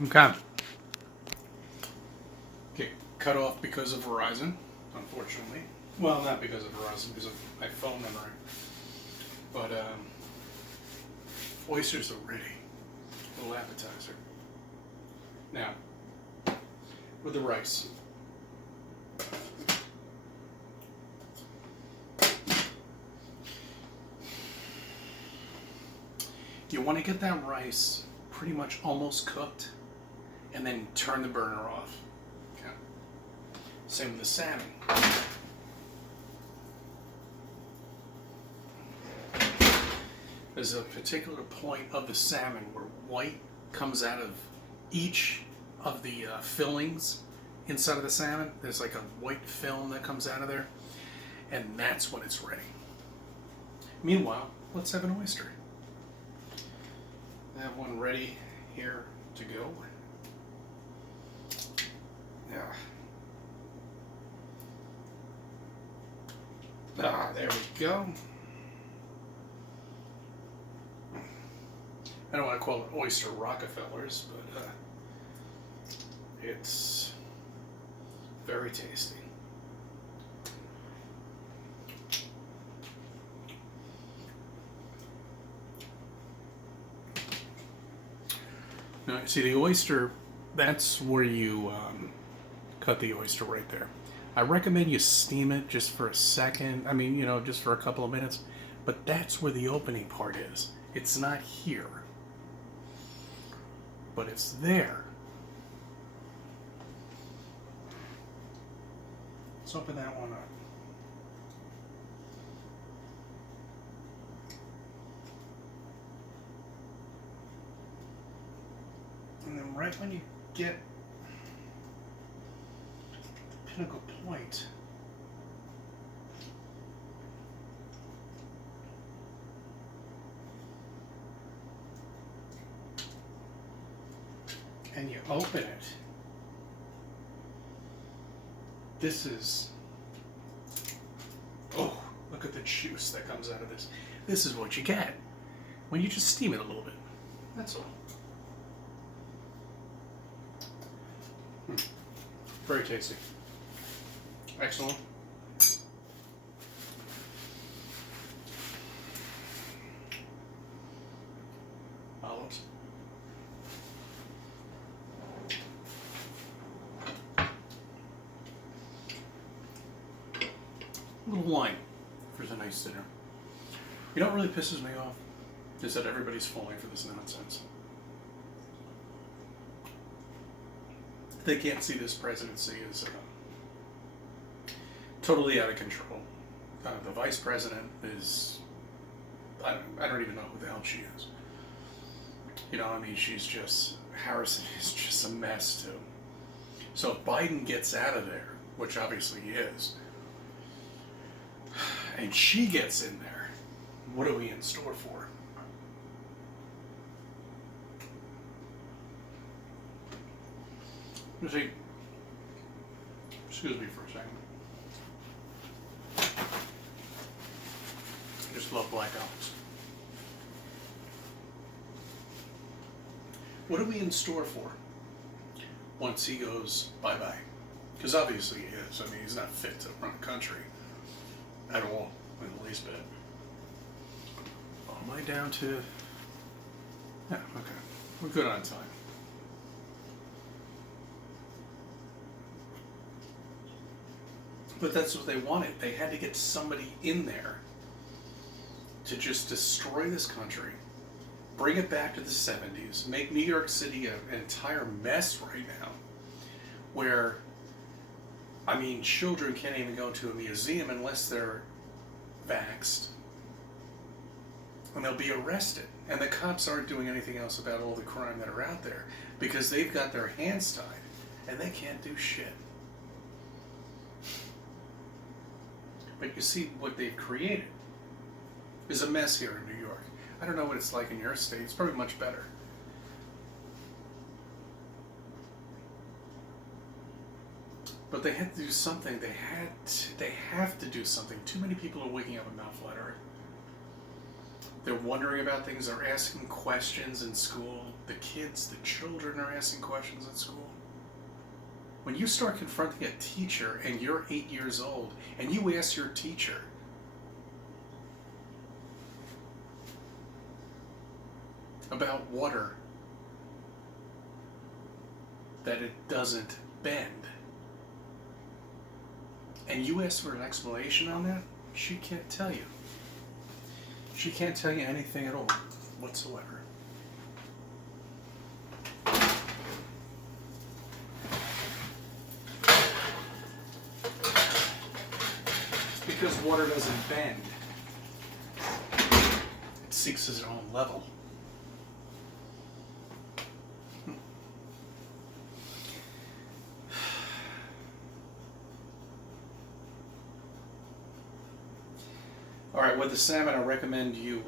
Okay. Get cut off because of Verizon, unfortunately. Well, not because of Verizon, because of my phone memory. But oysters are ready. A little appetizer. Now, with the rice. You want to get that rice pretty much almost cooked and then turn the burner off. Okay. Same with the salmon. There's a particular point of the salmon where white comes out of each of the fillings inside of the salmon. There's like a white film that comes out of there, and that's when it's ready. Meanwhile, let's have an oyster. I have one ready here to go. Yeah. There we go. I don't want to call it oyster Rockefellers, but it's very tasty. Now, see the oyster, that's where you cut the oyster right there. I recommend you steam it just for a second. I mean, just for a couple of minutes. But that's where the opening part is. It's not here. But it's there. Let's open that one up. And then right when you get pinnacle point, and you open it, this is, oh, look at the juice that comes out of this. This is what you get when you just steam it a little bit. That's all. Very tasty. Excellent. Olives. A little wine for a nice dinner. You know what really pisses me off? Is that everybody's falling for this nonsense. They can't see this presidency as totally out of control. The vice president is, I don't even know who the hell she is. She's just, Harrison is just a mess too. So if Biden gets out of there, which obviously he is, and she gets in there, what are we in store for? See, excuse me for a second. I just love black olives. What are we in store for once he goes bye-bye? Because obviously he is. I mean, he's not fit to run a country at all, in the least bit. Am I down to... Yeah, okay. We're good on time. But that's what they wanted. They had to get somebody in there to just destroy this country, bring it back to the 70s, make New York City an entire mess right now, where, children can't even go to a museum unless they're vaxxed, and they'll be arrested. And the cops aren't doing anything else about all the crime that are out there because they've got their hands tied and they can't do shit. But you see what they've created is a mess here in New York. I don't know what it's like in your state. It's probably much better. But they had to do something. They have to do something. Too many people are waking up with mouth flattery. They're wondering about things. They're asking questions in school. The kids, the children are asking questions in school. When you start confronting a teacher and you're 8 years old and you ask your teacher, about water, that it doesn't bend, and you ask for an explanation on that, she can't tell you. She can't tell you anything at all whatsoever. It's because water doesn't bend. It seeks its own level. All right, with the salmon, I recommend you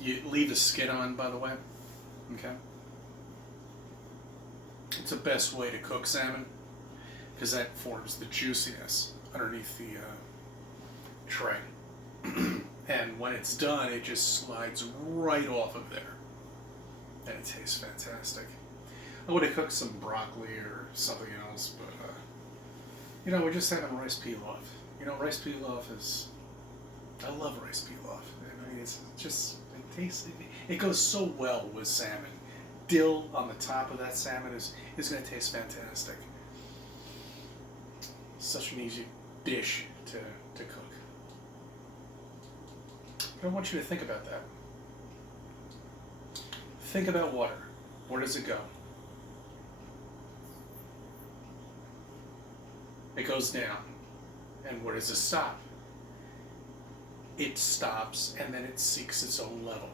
you leave the skin on, by the way. Okay. It's the best way to cook salmon because that forms the juiciness underneath the tray. And when it's done, it just slides right off of there. And it tastes fantastic. I would have cooked some broccoli or something else, but, you know, we're just having rice pilaf. You know, rice pilaf is... I love rice pilaf. I mean, it's just, it tastes, it goes so well with salmon. Dill on the top of that salmon is going to taste fantastic. Such an easy dish to cook. I want you to think about that. Think about water. Where does it go? It goes down. And where does it stop? It stops and then it seeks its own level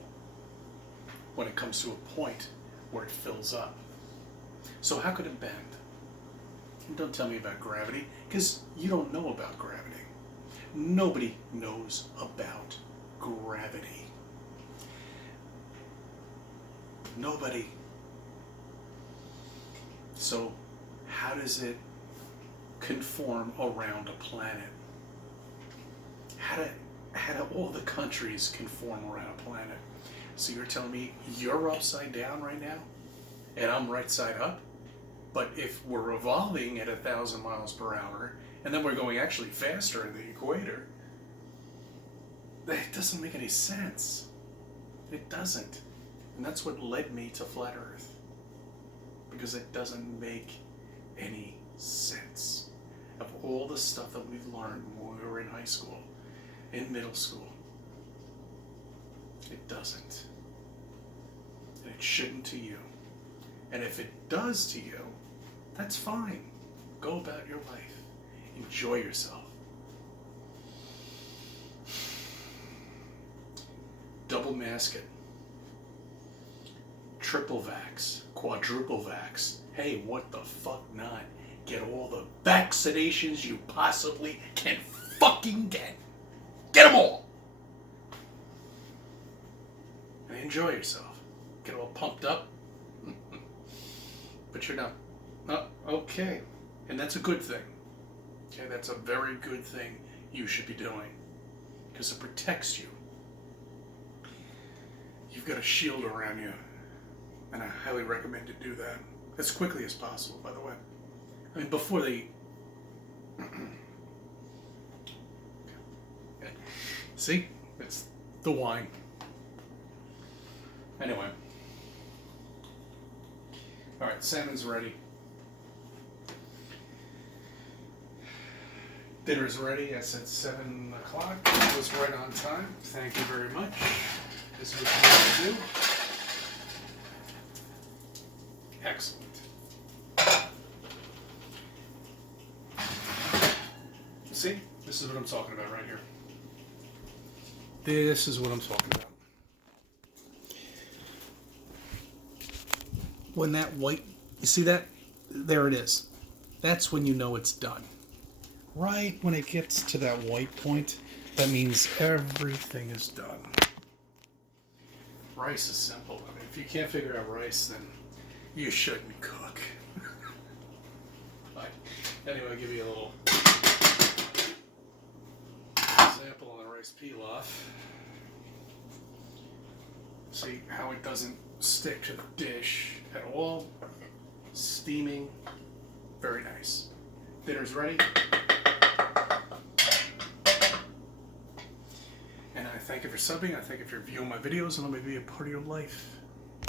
when it comes to a point where it fills up. So how could it bend? And don't tell me about gravity, because you don't know about gravity. Nobody knows about gravity. Nobody. So how does it conform around a planet? How do all the countries conform around a planet? So you're telling me you're upside down right now and I'm right side up? But if we're revolving at 1,000 miles per hour and then we're going actually faster in the equator, that doesn't make any sense. It doesn't. And that's what led me to Flat Earth. Because it doesn't make any sense. Of all the stuff that we've learned when we were in high school, in middle school, it doesn't. And it shouldn't to you. And if it does to you, that's fine. Go about your life. Enjoy yourself. Double mask it. Triple vax. Quadruple vax. Hey, what the fuck not? Get all the vaccinations you possibly can fucking get. Get them all! And enjoy yourself. Get all pumped up. But you're not. Oh, okay. And that's a good thing. Okay, that's a very good thing you should be doing. Because it protects you. You've got a shield around you. And I highly recommend you do that. As quickly as possible, by the way. I mean, before they... Okay. See? It's the wine. Anyway. Alright, salmon's ready. Dinner's ready. I said 7 o'clock. It was right on time. Thank you very much. This is what you want to do. Excellent. See? This is what I'm talking about right here. This is what I'm talking about. When that white, you see that? There it is. That's when you know it's done. Right when it gets to that white point, that means everything is done. Rice is simple. I mean, if you can't figure out rice, then you shouldn't cook. But anyway, I'll give you a little example on the rice pilaf. See how it doesn't stick to the dish at all. Steaming. Very nice. Dinner's ready. And I thank you for subbing. I thank you for viewing my videos and let me be a part of your life.